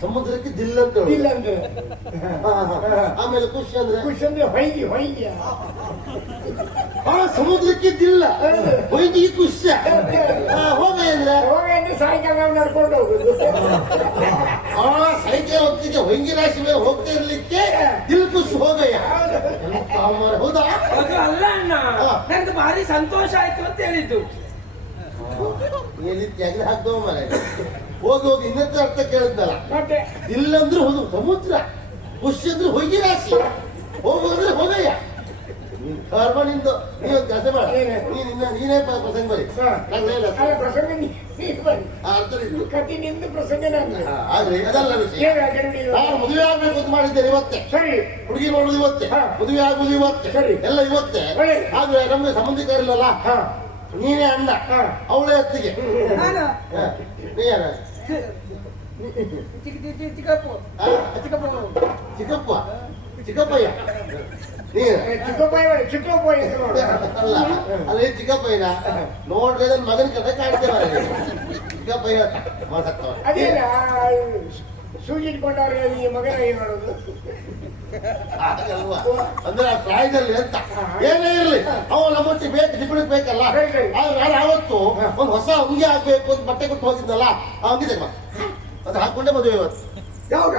ಸಮುದ್ರಕ್ಕೆ ದಿಲ್ ಅಂತ ಇಲ್ಲ ಅಂದ್ರೆ ಆಮೇಲೆ ಖುಷಿ ಅಂದ್ರೆ ಹೊಯ್ಗಿ ಹೊಯ್ಗಿ ಸಮುದ್ರಕ್ಕೆ ದಿಲ್ಲ ಹೊಯ್ಗಿ ಖುಷಿ ಹೋಗ ಅಂದ್ರೆ ಸಾಯಂಕಾಲ ನಾವು ನಡ್ಕೊಂಡು ಹೋಗುದು ಸೈಕಲ್ ಹೋಗ್ತಿದ್ದೆ ಹೊಂಗಿ ರಾಶಿ ಮೇಲೆ ಹೋಗ್ತಾ ಇರ್ಲಿಕ್ಕೆ ದಿಲ್ ಖುಷಿ ಹೋಗಯ್ಯ ಹೌದಾ ಅದು ಅಲ್ಲ ಅಣ್ಣ ನಂಗೆ ಭಾರಿ ಸಂತೋಷ ಆಯ್ತು ಅಂತ ಹೇಳಿದ್ದು ಎಲ್ಲಿ ಹಾಕ್ದವ ಮರ ಹೋಗಿ ಹೋಗಿ ಇನ್ನತ್ರ ಅರ್ಥ ಕೇಳಿದ್ನಲ್ಲ ಮತ್ತೆ ಇಲ್ಲಂದ್ರೆ ಹೋದು ಸಮುದ್ರ ಖುಷಿ ಅಂದ್ರೆ ಹೊಯ್ಗಿ ರಾಶಿ ಹೋಗೋದ್ರೆ ಹೋಗಯ್ಯ ಕರ್ಮ ನಿಂದು ನೀವ್ ಕೆಲಸ ಮಾಡ ನೀನೇ ಪ್ರಸಂಗ ಬರೀ ಪ್ರಸಂಗ ಅರ್ಥ ಇದ್ದು ಕತಿ ನಿಂದು ಪ್ರಸಂಗ ಆದ್ರೆ ಅದಲ್ಲ ವಿಷಯ ನಾನು ಮದುವೆ ಆಗ್ಬೇಕು ಅಂತ ಮಾಡಿದ್ದೇನೆ ಇವತ್ತೇ ಸರಿ ಹುಡುಗಿ ನೋಡುದು ಇವತ್ತೇ ಮದುವೆ ಆಗುದು ಇವತ್ತೇ ಸರಿ ಎಲ್ಲ ಇವತ್ತೇ ಆದ್ರೆ ನಮ್ಗೆ ಸಂಬಂಧಿಕರಿಲ್ಲಲ್ಲ ನೀನೇ ಅಣ್ಣ ಅವಳೇ ಹೊತ್ತಿಗೆ ಚಿಕ್ಕಪ್ಪ ಚಿಕ್ಕಪ್ಪಯ್ಯ ಅಲ್ಲ ಅಲ್ಲೇ ಚಿಕ್ಕಪ್ಪಯ್ಯನ ನೋಡ್ರೆ ನನ್ನ ಮಗನ ಕಡೆ ಕಾಣ್ತೇವೆ ಚಿಕ್ಕಪ್ಪಯ್ಯ ಮಾತಾಡ್ತವ ಅದೇನ ಸೂಜಿ ಇಟ್ಕೊಂಡವ್ರೆ ಈ ಮಗನ ಏನ್ ಮಾಡೋದು ಅಂದ್ರೆ ಆ ಪ್ರಾಯದಲ್ಲಿ ಅಂತ ಏನೇ ಇರ್ಲಿ ಅವ ನಮ್ಮೊಟ್ಟಿಗೆ ಬೇಕು ಜಿಬ್ಬಳಿಗೆ ಬೇಕಲ್ಲ ಆದ್ರೆ ನಾನು ಆವತ್ತು ಒಂದು ಹೊಸ ಅಂಗಿ ಹಾಕ್ಬೇಕು ಅಂತ ಬಟ್ಟೆ ಕೊಟ್ಟು ಹೋಗಿದ್ನಲ್ಲ ಆ ಅಂಗಿ ತೆಗ ಅದು ಹಾಕೊಂಡೆ ಮದುವೆ ಇವತ್ತು ಯಾವಾಗ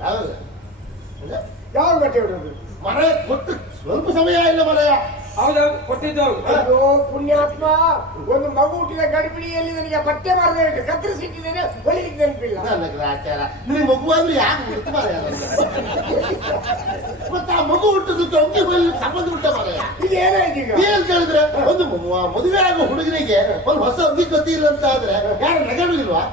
ಯಾವಾಗ ಯಾವಾಗ ಬಟ್ಟೆ ಹೊಡೋದು ಮರ ಕೊಟ್ಟು ಸ್ವಲ್ಪ ಸಮಯ ಇಲ್ಲ ಮರಯ ಹೌದೌದು ಕೊಟ್ಟಿದ್ದು ಅದು ಪುಣ್ಯಾತ್ಮ ಒಂದು ಮಗು ಹುಟ್ಟಿದ ಗರ್ಭಿಣಿಯಲ್ಲಿ ನನಗೆ ಬಟ್ಟೆ ಮಾರಬೇಕು ಕತ್ತರಿಸಿಟ್ಟಿದ್ದೇನೆ ಹೊಲಿಲಿಕ್ಕೆ ನೆನಪಿಲ್ಲ ನನ್ನ ಗ್ರಾಚಾರ ನಿನಗೆ ಮಗುವಾದ್ರೂ ಯಾಕೆ ಹುಟ್ಟು ಮರ ಮತ್ತೆ ಆ ಮಗು ಹುಟ್ಟದಕ್ಕೆ ಅಂಗಿ ಹೊಲಿ ಸಂಬಂಧ ಹುಟ್ಟ ಮರಯ ಇದು ಏನಾಯ್ತು ಈಗ ಏನ್ ಕೇಳಿದ್ರೆ ಒಂದು ಮದುವೆ ಆಗೋ ಹುಡುಗನಿಗೆ ಒಂದು ಹೊಸ ಅಂಗಿ ಗತಿ ಇಲ್ಲ ಅಂತ ಆದ್ರೆ ಯಾರು ನಗಾಡುದಿಲ್ವಾ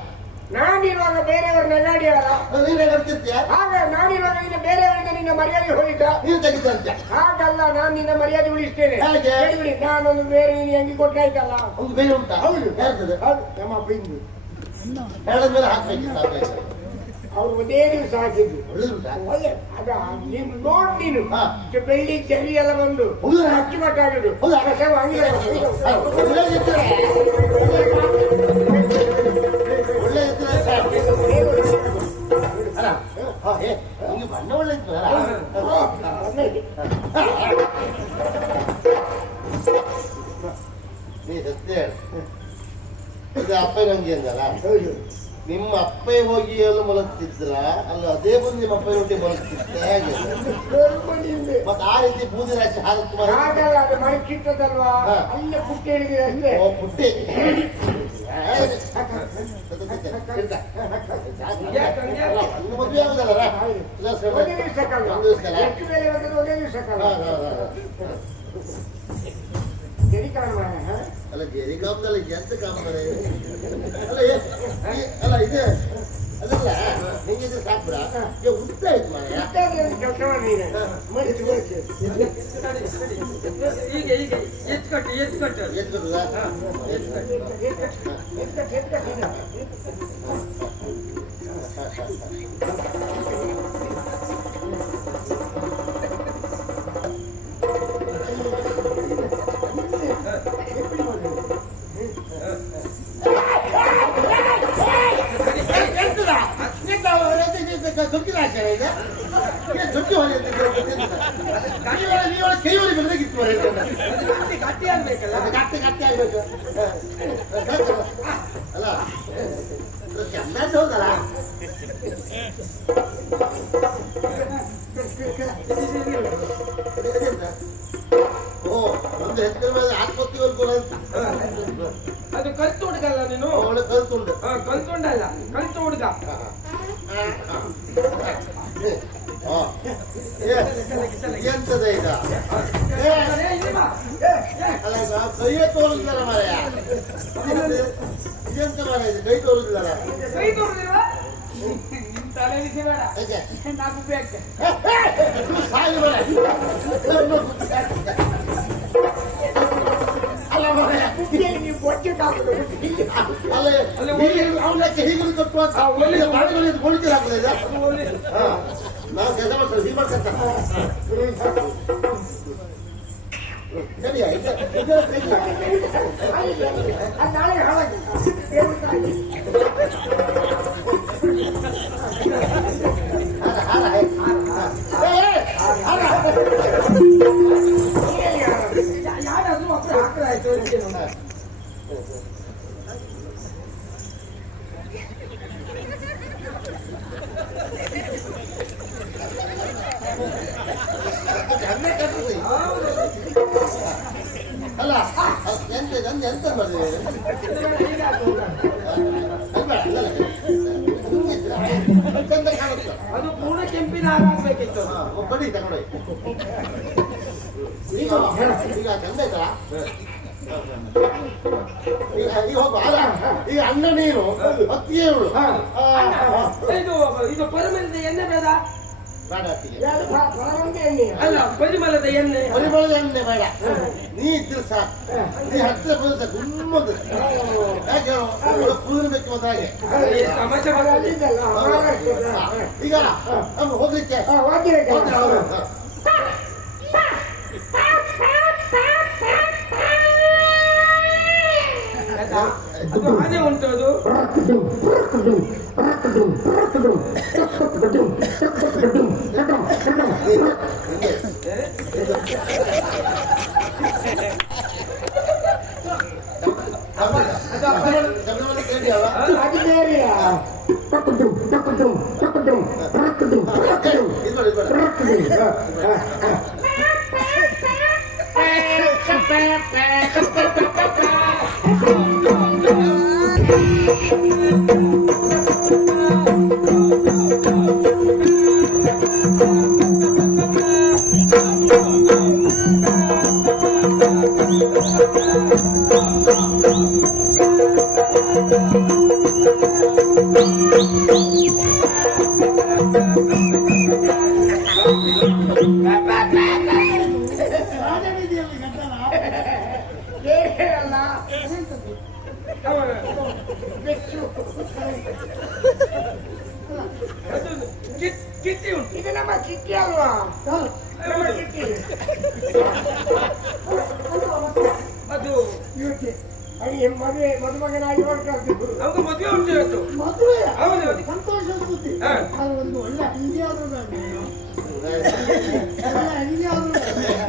ನಾನಿರುವಾಗ ಬೇರೆಯವರು ನಗಾಡಿಯಾರ ನೀನ್ ನಗಾಡ್ತಿರ್ತೀಯ ಆಗ ನಾನಿರುವಾಗ ನಿನ್ನ ಬೇರೆಯವರಿಂದ ನಿನ್ನ ಮರ್ಯಾದೆ ಹೋಗಿದ್ದ ನೀನು ತೆಗಿತಂತೆ ಹಾಗಲ್ಲ ನಾನು ನಿನ್ನ ಮರ್ಯಾದೆ ಉಳಿಸ್ತೇನೆ ಹೇಗೆ? ಹೇಳಿಬಿಡಿ ನಾನೊಂದು ಬೇರೆ ನೀನು ಅಂಗಿ ಕೊಟ್ಟಾಯ್ತಲ್ಲ ಒಂದು ಬೇರೆ ಉಂಟಾ ಹೌದು ಯಾರ್ತದೆ ಹೌದು ನಮ್ಮ ಅಪ್ಪಂದು ಹೇಳದ ಮೇಲೆ ಹಾಕ್ಬೇಕಿತ್ತು ಅವ್ರು ಒಂದೇ ದಿವಸ ಹಾಕಿದ್ದು ಒಳ್ಳೆದುಂಟಾ ಒಳ್ಳೆ ಅದ ನೀನು ನೋಡ್ ನೀನು ಹಾ. ಬೆಳ್ಳಿ ಚಳಿ ಎಲ್ಲ ಬಂದು ಹೌದಾ? ಅಚ್ಚುಕಟ್ಟಾಗಿದ್ದು ಹೌದಾ? ಒಳ್ಳೆ ಇದ್ರೆ ಒಳ್ಳೆ ಇದ್ರೆ ಸಾಕು. ಅಲ್ಲ ನಿಮ್ಗೆ ಬಣ್ಣ ಒಳ್ಳೆ ಇರ್ತದಲ್ಲ ನೀ ಸತ್ಯ ಹೇಳು. ಇದು ಅಪ್ಪನ ಅಂಗಿ ಅಂದಲ್ಲ ನಿಮ್ಮ ಅಪ್ಪೆ ಹೋಗಿ ಎಲ್ಲ ಮಲಗ್ತಿದ್ರ ಅಲ್ಲ ಅದೇ ಬಂದು ನಿಮ್ಮ ಅಪ್ಪನ ಒಟ್ಟಿಗೆ ಮಲಗ್ತಿದ್ದ ಹೇಗೆ ಮತ್ತೆ ಆ ರೀತಿ ಬೂದಿ ರಾಶಿ ಹಾಕುವ ಹಾಗಲ್ಲ ಅದು ಮನೆ ಕಿತ್ತದಲ್ವಾ ಹಾ. ಅಲ್ಲೇ ಪುಟ್ಟಿ ಹೇಳಿದ್ರೆ ಅಷ್ಟೇ ಪುಟ್ಟಿ ಮದುವೆ ಆಗುದಲ್ಲ ಒಂದೇ ದಿವಸಕ್ಕಲ್ಲ ಒಂದು ದಿವಸಕ್ಕಲ್ಲ ಎಷ್ಟು ಬೇರೆ ಬಂದ್ರೆ ಒಂದೇ ದಿವಸಕ್ಕಲ್ಲ ಜನಿಕರಣ ಮಾಡ ಅಲ್ಲ ಜೇರಿ ಕಾಮದಲ್ಲಿ ಎಂತ ಕಾಮದಲ್ಲಿ ಅಲ್ಲ ಇದೆ ಅದಲ್ಲ ನಿಂಗೆ ಇದು ಸಾಕ್ಬಿಡ ಉದ್ದ ಆಯ್ತು ಮಾಯ ಕೆಲಸ ಮಾಡಿ ಮಡಿಸಿ ಮಡಿಸಿ ಈಗ ಈಗ ಎತ್ಕಟ್ಟು ಎತ್ಕಟ್ಟು ಎತ್ಕೊಡುದಾ ದೊಡ್ಡ ಆಚಾರ ಇದೆ ದೊಡ್ಡ ನೀವಳ ಕೈ ಹೊಲಿ ಬೆಳೆದಾಗಿತ್ತು ಗಟ್ಟಿ ಆಗ್ಬೇಕಲ್ಲ ಗಟ್ಟಿ ಗಟ್ಟಿ ಆಗ್ಬೇಕು ಅಲ್ಲ ಚೆನ್ನಾಗಿ ಹೌದಲ್ಲ ಓ ಒಂದು ಹೆಸರು ಮೇಲೆ ಆತ್ಮಹತ್ಯೆವರೆಗೂ ಅಂತ ಅದು ಕಲ್ತು ಹುಡುಗಲ್ಲ ನೀನು ಅವಳು ಕಲ್ತುಂಡು ಕಲ್ತುಂಡಲ್ಲ ಕಲ್ತು ಹುಡುಗ ಎಂತದ ಈಗ ಅಲ್ಲ ಕೈಯೇ ತೋರಿಸ್ತಾರ ಮಾರಾಯ ಇದೆಂತ ಮಾರ ಇದು ಕೈ ತೋರಿಸ್ತಾರ ಕೈ ತೋರುದಿಲ್ವಾ ನಿಮ್ ತಲೆ ಬಿಸಿ ಬೇಡ ನಾಲ್ಕು ಬೇಕು ಸಾಯಿ ಬೇಡ ಅಲ್ಲ ಮಾರಾಯ ನೀವು ಬೊಚ್ಚೆ ಕಾಪುದು ಅಲ್ಲ ಅವನಕ್ಕೆ ಹೀಗೆ ಕೊಟ್ಟು ಒಳ್ಳೆ ಬಾಡಿಗೆ ಗೋಣಿಕೆ ಹಾಕಲಿಲ್ಲ ನಾವು ಕೆಲಸ ಮಾಡ್ತಾರೆ ಹೀಗೆ ಮಾಡ್ತಾರೆ ಸರಿ ನಾಳೆ ಹಾಳಾಗಿ ಮಾಡಿದ್ರೆ ಈಗ ಅದು ಚಂದ ಕಾಣುತ್ತೆ. ಅದು ಪೂರ್ಣ ಕೆಂಪಿನ ಹಾರ ಆಗ್ಬೇಕಿತ್ತು. ಬಡಿ ತಗೊಂಡೋಯ್ ಈಗ ಈಗ ಚಂದ ಆಯ್ತಾ ಈಗ ಹೋಗು ಅಲ್ಲ ಈಗ ಅನ್ನ ನೀರು ಅತ್ತಿಗೆ ಇವಳು ಇದು ಪರಿಮಳದ ಎಣ್ಣೆ ಬೇಡ ಬೇಡ ಅತ್ತಿಗೆ ಅಲ್ಲ ಪರಿಮಳದ ಎಣ್ಣೆ ಪರಿಮಳದ ಎಣ್ಣೆ ಬೇಡ ನೀ ಇದ್ರೆ ಸಾಕು ನೀ ಹತ್ತಿರ ಬಂದ ಗುಮ್ಮದು ಯಾಕೆ ಕೂದಲು ಬೇಕು ಮತ್ತೆ ಹಾಗೆ ತಮಾಷೆ ಈಗ ನಮ್ಗೆ ಹೋಗ್ಲಿಕ್ಕೆ ಅದು ಹಾಗೆ ಉಂಟು ಅದು ಕಿಟ್ಟಿ ಉಂಟು. ಇದು ನಮ್ಮ ಕಿಟ್ಟಿ ಅಲ್ವಾ? ನಮ್ಮ ಕಿಟ್ಟಿ ಅದು ಇವಕ್ಕೆ ಅವನಿಗೆ ಮದುಮಗನಾಗಿ ಹೊರಟಾಗ್ತಿದ್ರು. ಅವ್ರಿಗೆ ಮದುವೆ ಉಂಟು ಇವತ್ತು. ಮದುವೆ ಹೌದು. ಸಂತೋಷ ಸುದ್ದಿ. ಹಾ. ಅದು ಒಂದು ಒಳ್ಳೆ ಅಂಗಿ ಆದ್ರೂ ಬೇಡ. ಒಳ್ಳೆ ಅಂಗಿ ಆದ್ರೂ ಬೇಡ.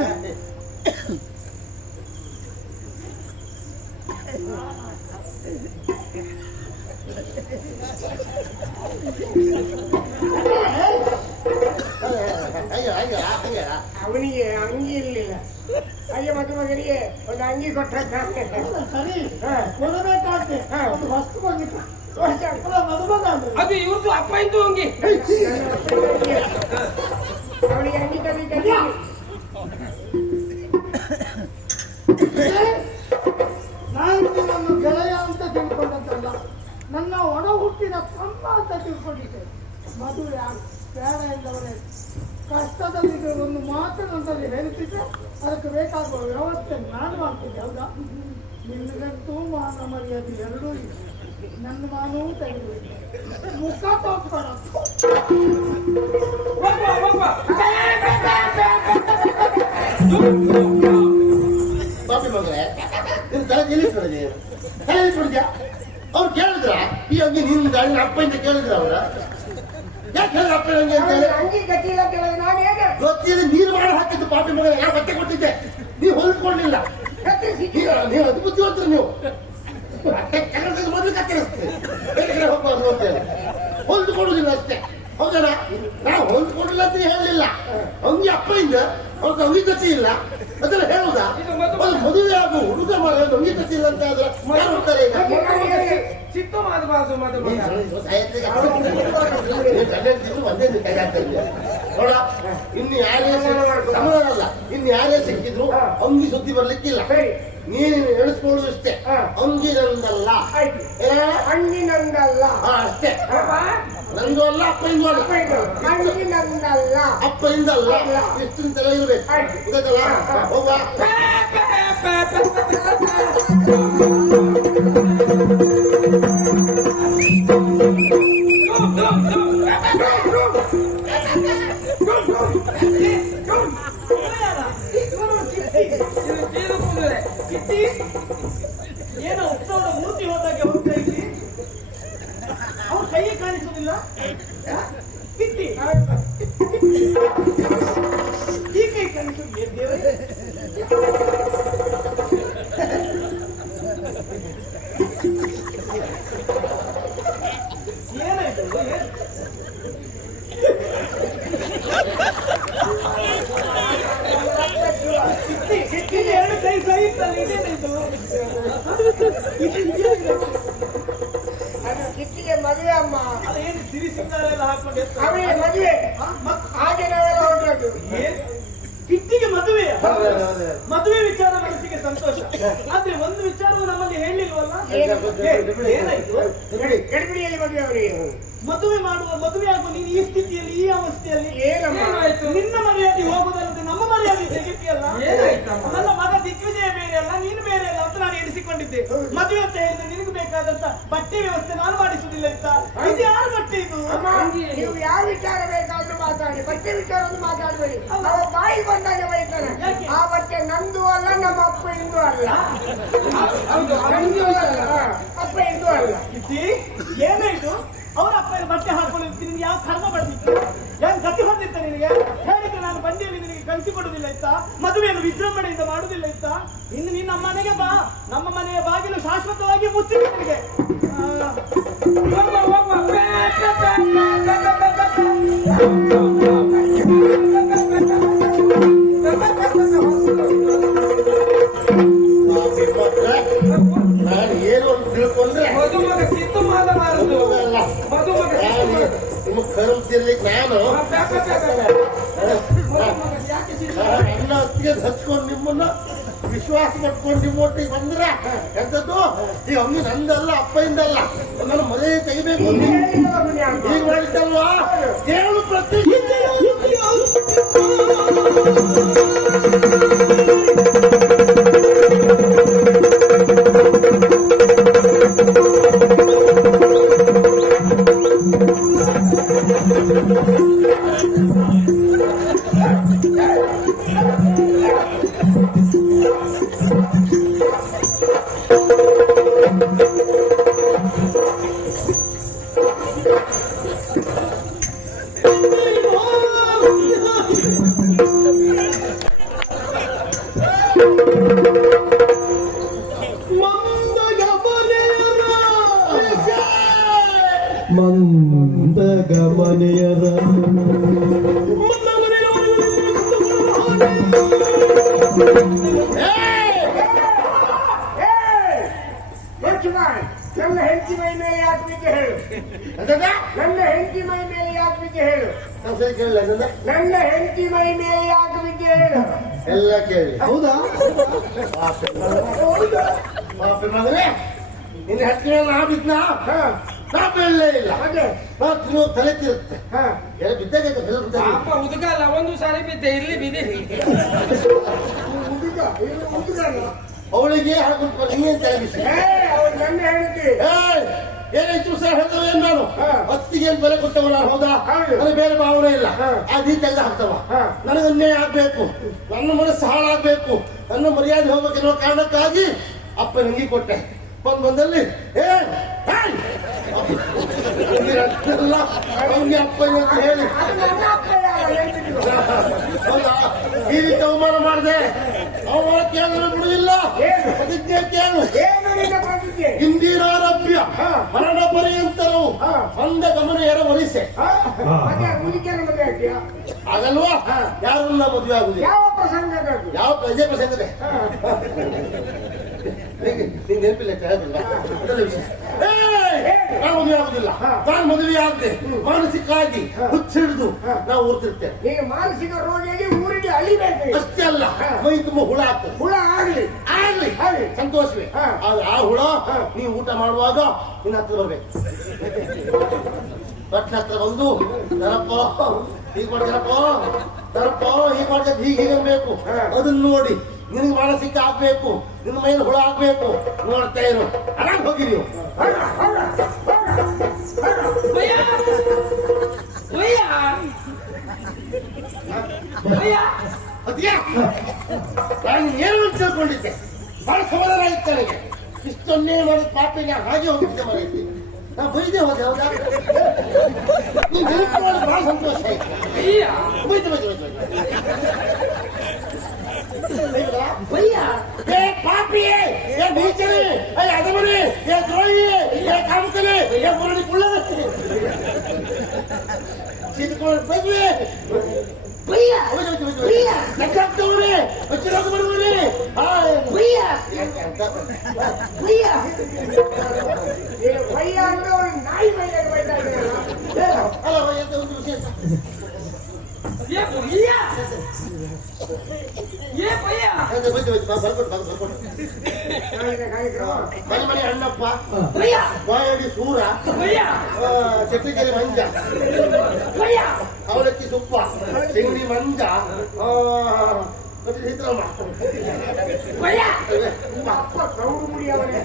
ಅವನಿಗೆ ಅಂಗಿ ಇರ್ಲಿಲ್ಲ. ಅಯ್ಯ ಮದುಮಗನಿಗೆ ಒಂದು ಅಂಗಿ ಕೊಟ್ಟ ಸರಿ ಕೊಡಬೇಕಾಗ್ತದೆ. ಒಂದು ವಸ್ತು ಬಂದಿತ್ತು ಮದುಮಗ ಅದು ಇವ್ರದ್ದು ಅಪ್ಪ ಇದ್ದು ಹಂಗೆ ಅವನಿಗೆ ಅಂಗಿ ಕಲಿ ನಾನು ನನ್ನ ಗೆಳೆಯ ಅಂತ ತಿಳ್ಕೊಂಡದ್ದಲ್ಲ, ನನ್ನ ಒಣ ಹುಟ್ಟಿನ ತಮ್ಮ ಅಂತ ತಿಳ್ಕೊಂಡಿದ್ದೆ. ಮದುವೆ ಬೇಡ ಎಂದವರೇ ಕಷ್ಟದಲ್ಲಿಗೆ ಒಂದು ಮಾತನಂತಲ್ಲಿ ಹೇಳ್ತಿದ್ದೆ, ಅದಕ್ಕೆ ಬೇಕಾಗುವ ವ್ಯವಸ್ಥೆ ನಾನು ಮಾಡ್ತಿದ್ದೆ. ಹೌದಾ? ನಿನ್ನಗಂತೂ ಮಾನ ಮರ್ಯಾದೆ ಎರಡೂ ಇದೆ. ನನ್ನ ಮಾನವೂ ತೆಗೆದುಬಿಟ್ಟೆ. ಮುಖ ತೋರ್ಸ್ಬೇಡ. ಬಾಪಿ ಮಗಳೇ ನಿನ್ ತಲೆ ನಿಲ್ಲಿಸ್ಬಿಡಿದೆ ತಲೆ ನಿಲ್ಲಿಸ್ಬಿಡಿದ್ಯಾ? ಅವ್ರು ಕೇಳಿದ್ರ ಈ ಅಂಗಿ ನಿನ್ನ ಗಾಳಿನ ಅಪ್ಪ ಇಂದ ಕೇಳಿದ್ರ ಅವ್ರ ಯಾಕೆ ಹೇಳಿದ್ರ ಅಪ್ಪ ಅಂಗಿ ಅಂತ ಹೇಳಿ? ಅಂಗಿ ಗಟ್ಟಿಲ್ಲ ಕೇಳಿದ್ರೆ ನಾನು ಹೇಗೆ ಗೊತ್ತಿಲ್ಲ ನೀರು ಮಾಡಿ ಹಾಕಿದ್ದು ಬಾಪಿ ಮಗಳೇ. ನಾನು ಬಟ್ಟೆ ಕೊಟ್ಟಿದ್ದೆ, ನೀವು ಹೊಲ್ಕೊಡ್ಲಿಲ್ಲ. ನೀವು ಅದು ಬುದ್ಧಿವಂತರು ನೀವು. ಬಟ್ಟೆ ಕರೆದು ಮೊದಲು ಕತ್ತರಿಸ್ತೀವಿ, ಬೇರೆ ಕಡೆ ಹೋಗ್ಬಾರ್ದು ಅಂತ ಹೇಳಿ ಹೊಲ್ದು ಕೊಡುದಿಲ್ಲ ಅಷ್ಟೇ. ಹೌದಾ? ನಾವು ಹೊಲ್ದು ಕೊಡಲಿಲ್ಲ ಅಂತ ಹೇಳಲಿಲ್ಲ. ಅಂಗಿ ಅಪ್ಪಯಿಂದ ಅವ್ರಿಗೆ ಅಂಗಿ ಗತಿ ಇಲ್ಲ ಅದೆಲ್ಲ ಹೇಳುದಾ? ಒಂದು ಮದುವೆ ಆಗು ಹುಡುಗ ಮಾಡಿ ಅಂಗಿ ಗತಿ ಇಲ್ಲ ಅಂತ ಆದ್ರೆ ಯಾರು ಹೋಗ್ತಾರೆ ಈಗ? ಚಿತ್ತ ಮಾಡಬಾರ್ದು ಮದುವೆ. ಒಂದೇ ಕೈ ಹಾಕ್ತಾರೆ ನೋಡ. ಇನ್ನು ಯಾರೇ ಸಮಾಧಾನ ಇನ್ನು ಯಾರೇ ಸಿಕ್ಕಿದ್ರು ಅಂಗಿ ಸುದ್ದಿ ಬರ್ಲಿಕ್ಕಿಲ್ಲ. ನೀನು ಎಣಿಸ್ಕೊಳ್ಳುದು ಅಷ್ಟೇ. ಅಂಗಿ ನಂದಲ್ಲ, ಅಂಗಿ ನಂದಲ್ಲ ಅಷ್ಟೇ. ನಂದು ಅಲ್ಲ, ಅಪ್ಪ ಇಂದು ಅಲ್ಲ. ಅಂಗಿ ನಂದಲ್ಲ ಅಪ್ಪ ಇಂದಲ್ಲ, ಎಷ್ಟು ತಲೆ ಇರ್ಬೇಕು. ಗೊತ್ತಲ್ಲ? ಹೋಗ ಏನೋ ಉತ್ಸವದ ಮೂರ್ತಿ ಹೋದಾಗೆ ಹೋಗ್ತಾ ಇದ್ವಿ. ಅವ್ರ ಕೈಗೆ ಕಾಣಿಸುವುದಿಲ್ಲ. ಕಿಟ್ಟಿ ಈ ಕೈ ಕಾಣಿಸುತ್ತೆ ದೇವರೇ. ಏನಾಯ್ತು? ಕಿಟ್ಟಿ ಎರಡು ಕೈ ಸಹಿತ ಇದೇನಾಯ್ತು? ಅದು ಕಿಟ್ಟಿಗೆ ಮದುವೆ ಅಮ್ಮ, ಅದೇನು ಸಿರಿ ಸಿಂಗಾರ ಎಲ್ಲ ಹಾಕೊಂಡು ಅವಳಿಗೆ ಮದುವೆ, ಹಾಗೆ ನಾವೆಲ್ಲ ಹೊರಟು. ಕಿಟ್ಟಿಗೆ ಮದುವೆ ಮದುವೆ ವಿಚಾರ ಮನಸ್ಸಿಗೆ ಸಂತೋಷ, ಆದ್ರೆ ಒಂದು ವಿಚಾರವು ನಮ್ಮಲ್ಲಿ ಹೇಳಿಲ್ವಲ್ಲ. ಏನಾಯ್ತು? ಗಡಿಬಿಡಿಯಲ್ಲಿ ಮದುವೆ ಅವರಿಗೆ ಮದುವೆ ಆಗುವ ನೀನು ಈ ಸ್ಥಿತಿಯಲ್ಲಿ, ಈ ಅವಸ್ಥೆಯಲ್ಲಿ ಏನಮ್ಮ? ನಿನ್ನ ಮರ್ಯಾದೆ ಹೋಗುವುದಲ್ಲದೆ ನಮ್ಮ ಮರ್ಯಾದೆ ತೆಗಿತಿಯಲ್ಲ. ನನ್ನ ಮಗ ದಿಗ್ವಿಜಯ ಬೇರೆ ಅಲ್ಲ, ನೀನು ಬೇರೆ ಅಲ್ಲ ಅಂತ ನಾನು ಎಣಿಸಿಕೊಂಡಿದ್ದೆ. ಮದುವೆ ಅಂತ ಹೇಳಿದ್ರೆ ನಿನಗೆ ಬೇಕಾದಂತ ಬಟ್ಟೆ ವ್ಯವಸ್ಥೆ ನಾನು ಮಾಡಿಸುವುದಿಲ್ಲ ಅಂತ. ಇದು ಯಾರ ಬಟ್ಟೆ ಇದು? ಅಮ್ಮ, ನೀವು ಯಾವ ವಿಚಾರ ಬೇಕಾದ್ರೂ ಮಾತಾಡಿ, ಬಟ್ಟೆ ವಿಚಾರವನ್ನು ಮಾತಾಡಬೇಡಿ. ನಾವು ಬಾಯಿ ಬಂದಾಗ ಬೈತಾನೆ. ಆ ಬಟ್ಟೆ ನಂದು ಅಲ್ಲ, ನಮ್ಮ ಅಪ್ಪ ಇಂದು ಅಲ್ಲ. ನಂದು ಅಲ್ಲ, ಅಪ್ಪ ಇಂದು ಅಲ್ಲ. ಇದ್ದಿ ಏನಾಯ್ತು? ಅವರ ಅಪ್ಪ ಬಟ್ಟೆ ಹಾಕೊಂಡು ನಿನ್ಗೆ ಯಾವ ಕರ್ಮ ಬರ್ತಿತ್ತು? ಏನ್ ಗತಿ ಹೊಂದಿತ್ತ ನಿನಗೆ? ಹೇಳಿದ್ರೆ ನಾನು ಬಂದಿಯಲ್ಲಿ ನಿನಗೆ ಕಲಿಸಿಕೊಡುದಿಲ್ಲ ಇತ್ತ? ಮದುವೆಯನ್ನು ವಿಜೃಂಭಣೆಯಿಂದ ಮಾಡುದಿಲ್ಲ ಇತ್ತ? ಇನ್ನು ನೀನು ನಮ್ಮ ಮನೆಗೆ ಬಾ, ನಮ್ಮ ಮನೆಯ ಬಾಗಿಲು ಶಾಶ್ವತವಾಗಿ ಮುಚ್ಚಿದೆ ನಿನಗೆ. ನಾನು ಏನು ಅಂತ ತಿಳ್ಕೊಂಡ್ರೆ ಮದುಮಗ ಸಿದ್ದು ಮಾಡಬಾರದು. ನಿಮಗ್ ಕರ್ಮತಿರ್ಲಿಕ್ಕೆ ನಾನು ನನ್ನ ಹೊತ್ತಿಗೆ ಹಚ್ಕೊಂಡು ನಿಮ್ಮನ್ನ ವಿಶ್ವಾಸ ಪಟ್ಕೊಂಡು ನಿಮ್ಮ ಒಟ್ಟಿಗೆ ಬಂದ್ರ ಎಂತದ್ದು ಈ ಅವ್ನಿ ನಂದಲ್ಲ, ಅಪ್ಪಯಿಂದಲ್ಲ. ನನ್ನ ಮದುವೆ ತೆಗಿಬೇಕು ಈಗ ಮಾಡಿದ್ದಲ್ವಾ? ಕೇಳು ಪ್ರತಿ ಮಂದಗಮನೆಯರ ನನ್ನ ಹೆಂಡತಿ ಮೈ ಮೇಲೆ ಯಾಕೆ ಬಿದ್ದೆ ಹೇಳು? ನನ್ನ ಹೆಂಡತಿ ಮೈ ಮೇಲೆ ಯಾಕೆ ಬಿದ್ದೆ ಹೇಳು? ನನ್ನ ಹೆಂಡತಿ ಮೈ ಮೇಲೆ ಯಾಕೆ ಬಿದ್ದೆ ಹೇಳು? ಎಲ್ಲ ಕೇಳಿ. ಹೌದಾ? ಮಗನೇ ನಿನ್ನ ಹತ್ತಿರ ನಾ ಬಿದ್ನ ನಾ ಬೀಳಲೇ ಇಲ್ಲ. ನೀವು ತಲೆ ತಿರುತ್ತೆ ಎಲ್ಲ ಬಿದ್ದಾಗ ಅಪ್ಪ ಉದುಕ ಅಲ್ಲ, ಒಂದು ಸಾರಿ ಬಿದ್ದೆ, ಇಲ್ಲಿ ಬಿದ್ದಿರಿ. ಅವಳಿಗೆ ಹಾಕೊಂಡು ನೀವೇನ್ ತಲೆಬಿಸಿ ಅವ್ರು ನನ್ನ ಹೆಂಡತಿ. ಏನಾಯ್ತು ಸರ್ ಹೇಳ್ತವ ಏನ್ ನಾನು ಹೊತ್ತಿಗೆ ಏನ್ ಬೆಲೆ ಕೊಟ್ಟವ ನಾನು? ಹೌದಾ? ನನಗೆ ಬೇರೆ ಭಾವನೆ ಇಲ್ಲ. ಆ ನೀ ತೆಗೆದು ಹಾಕ್ತವ. ನನಗೆ ಅನ್ಯಾಯ ಆಗ್ಬೇಕು, ನನ್ನ ಮನಸ್ಸು ಹಾಳಾಗ್ಬೇಕು, ನನ್ನ ಮರ್ಯಾದೆ ಹೋಗ್ಬೇಕೆನ್ನೋ ಕಾರಣಕ್ಕಾಗಿ ಅಪ್ಪ ನಂಗಿ ಕೊಟ್ಟೆ. ಬಂದಲ್ಲಿ ಅವನಿಗೆ ಅಪ್ಪ ಅಂತ ಹೇಳಿ ಈ ರೀತಿ ಅವಮಾನ ಮಾಡಿದೆ. ಅವಮಾನ ಕೇಳಲು ಬಿಡುವುದಿಲ್ಲ. ಪ್ರತಿಜ್ಞೆ ಕೇಳು. ಇಂದಿರಾರಭ್ಯ ಮರಣ ಪರ್ಯಂತರವು ಮಂದ ಗಮನ ವರಿಸೆ ಆಗಲ್ವಾ? ಯಾರನ್ನ ಮದುವೆ ಆಗುದಿಲ್ಲ. ಯಾವ ಪ್ರಜೆ ಪ್ರಸಂಗದೆ ನಿಂಗೆ ನೆನಪಿಲ್ಲ ನಾನು ಮದುವೆ ಆಗುದಿಲ್ಲ. ನಾನು ಮದುವೆ ಆಗದೆ ಮಾನಸಿಕವಾಗಿ ಹುಚ್ಚಿಡಿದು ನಾವು ಊರ್ತಿರ್ತೇವೆ. ಈಗ ಮಾನಸಿಕ ರೋಗಿಗೆ ಊರಿಗೆ ಅಳಿಬೇಕು. ಅಷ್ಟೇ ಅಲ್ಲ, ಮೈ ತುಂಬ ಹುಳ ಆಗ್ತದೆ. ಹುಳ ಆಗ್ಲಿ ಆಗ್ಲಿ ಸಂತೋಷವೇ. ಆ ಹುಳ ನೀವು ಊಟ ಮಾಡುವಾಗ ನಿನ್ನ ಹತ್ರ ಬರ್ಬೇಕು. ಭಟ್ನ ಹತ್ರ ಬಂದು ನರಪ್ಪ ಹೀಗೆ ಮಾಡ್ತಾರಪ್ಪ, ನರಪ್ಪ ಹೀಗೆ ಮಾಡ್ತಾರೆ, ಹೀಗೆ ಅನ್ಬೇಕು. ಅದನ್ನ ನೋಡಿ ನಿನಗೆ ಮಾನಸಿಕ ಆಗ್ಬೇಕು, ನಿನ್ನ ಮೈಯಲ್ಲಿ ಹುಳ ಆಗ್ಬೇಕು. ನೋಡ್ತಾ ಇರು, ಆರಾಮ್ ಹೋಗಿ ನೀವು. ನಾನು ಏನು ಅಂತ ತಿಳ್ಕೊಂಡಿದ್ದೆ, ಬಹಳ ಸಮಾಧಾನ ಆಯ್ತು ನನಗೆ. ಇಷ್ಟೊನ್ನೇ ಮಾಡೋದು ಪಾಪಿನ ಹಾಗೆ ಹೋಗಿದ್ದೆ ಮನೆಯಲ್ಲಿ. ನಾವು ಬೈದೆ ಹೋದೆ. ಹೌದಾ? ನೀವು ಹೆಲ್ಪ್ ಮಾಡೋದು ಬಹಳ ಸಂತೋಷ ಆಯ್ತು. ಬೈದು ಪಾಪಿಯೇ, ಬೀಚರಿ, ಅದಮನೆ, ದ್ರೋಹಿಯೇ, ಕಾಮಕನೇ, ಮುರಳಿ ಕುಳ್ಳವೇ, ಸಿದ್ಕೊಂಡು ಬೈದ್ವಿ ಭಯ್ಯ ಭಯ್ಯ ನಕ್ಕಂತವ್ರೆ ಬಚ್ಚಿರೋಗ ಬರುವರೆ ಭಯ್ಯ ಭಯ್ಯ ಭಯ್ಯ ಅಂದ್ರೆ ಅವ್ರು ನಾಯಿ ಭಯ್ಯ ಬೈತಾ ಇದ್ದಾರಲ್ಲ. ಅಲ್ಲ ಎಂತ ಒಂದು ವಿಶೇಷ ಬರ್ಕೊಟ್ಟು ಮನೆ ಮನೆ ಅಣ್ಣಪ್ಪ ಬಾಯಡಿ ಸೂರ ಚಟ್ರಿಕೆರೆ ಮಂಜ ಅವಲಕ್ಕಿ ತುಪ್ಪ ತಿಂಡಿ ಮಂಜ ಮತ್ತೆ ಚಿತ್ರಮ್ಮ ಅಪ್ಪ ಗೌಡು ಮುಡಿಯವರೇ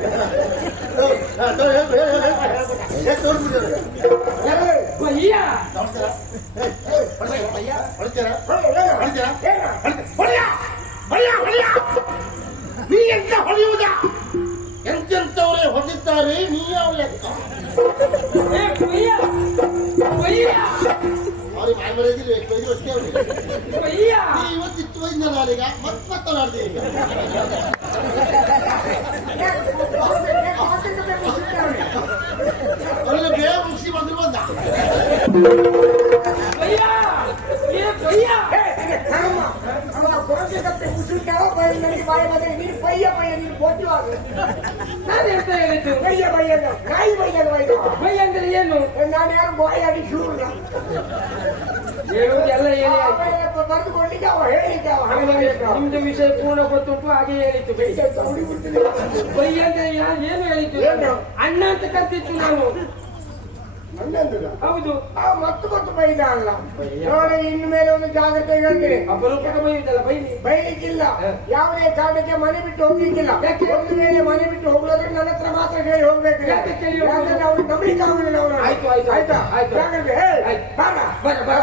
ನೀ ಎಂತ ಹೊಡೆಯುವುದ ಎಂತೆಂತವರೇ ಹೊಡೆದಿದ್ದಾರೆ ನೀ ಯಾವ ಲೆಕ್ಕ ಅವ್ರಿಗೆ ಮಾಯ ಮರೆಯದಿಲ್ಲ ಎಷ್ಟು ಐದು ವರ್ಷ ಅವ್ರಿಗೆ ಇವತ್ತಿತ್ತು ವೈದ್ಯ ನಾಳೀಗ ಮತ್ತನಾಡ್ದೆ ಈಗ ಅವರಿಗೆ ಬೇಗ ಮುಗಿಸಿ ಬಂದು ಬಂದ ನನಗೆ ಬಾಯಿ ಬಂದ್ರೆ ನೀನು ಪಯ್ಯ ಪಯ್ಯ ನೀನು ಕೊಟ್ಟುವಾಗ ನಾನು ಎಂತ ಹೇಳಿದ್ದು ಪಯ್ಯ ಪಯ್ಯ ಕಾಯಿ ಪಯ್ಯದ ಬೈದು ಪಯ್ಯ ಅಂದ್ರೆ ಏನು ನಾನು ಯಾರು ಬಾಯಿ ಆಡಿ ಶೂರ ಹೇಳುವುದೆಲ್ಲ ಹೇಳಿ ಬರೆದುಕೊಂಡಿದ್ದೆ ಅವ ಹೇಳಿದ್ದೆ ಅವ ನಿಮ್ದು ವಿಷಯ ಪೂರ್ಣ ಗೊತ್ತುಂಟು ಹಾಗೆ ಹೇಳಿತ್ತು ಬೈ ಅಂದ್ರೆ ನಾನು ಏನು ಹೇಳಿದ್ದು ಅಣ್ಣ ಅಂತ ಕರ್ತಿತ್ತು ನಾನು ಹಂಗಂತದ ಹೌದು ಮತ್ತು ಬೈದ ಅಲ್ಲ ನೋಡಿ ಇನ್ನು ಮೇಲೆ ಒಂದು ಜಾಗ್ರತೆ ಹೇಳ್ತೀನಿ ಅಪರೂಪಕ್ಕೆ ಬೈಯುವುದಲ್ಲ ಬೈಲಿ ಬೈಲಿಕ್ಕಿಲ್ಲ ಯಾವುದೇ ಕಾರಣಕ್ಕೆ ಮನೆ ಬಿಟ್ಟು ಹೋಗ್ಲಿಕ್ಕಿಲ್ಲ ಒಂದು ವೇಳೆ ಮನೆ ಬಿಟ್ಟು ಹೋಗ್ಲಾದ್ರೆ ನನ್ನ ಹತ್ರ ಮಾತ್ರ ಹೇಳಿ ಹೋಗ್ಬೇಕು ಯಾಕಂದ್ರೆ ಅವ್ರು ನಂಬಲಿಕ್ಕೆ ಆಗುದಿಲ್ಲ ಅವರು ಆಯ್ತು ಆಯ್ತು ಆಯ್ತಾ ಆಯ್ತು ಜಾಗ್ರತೆ ಆಯ್ತು ಬಾರ ಬರ ಬರ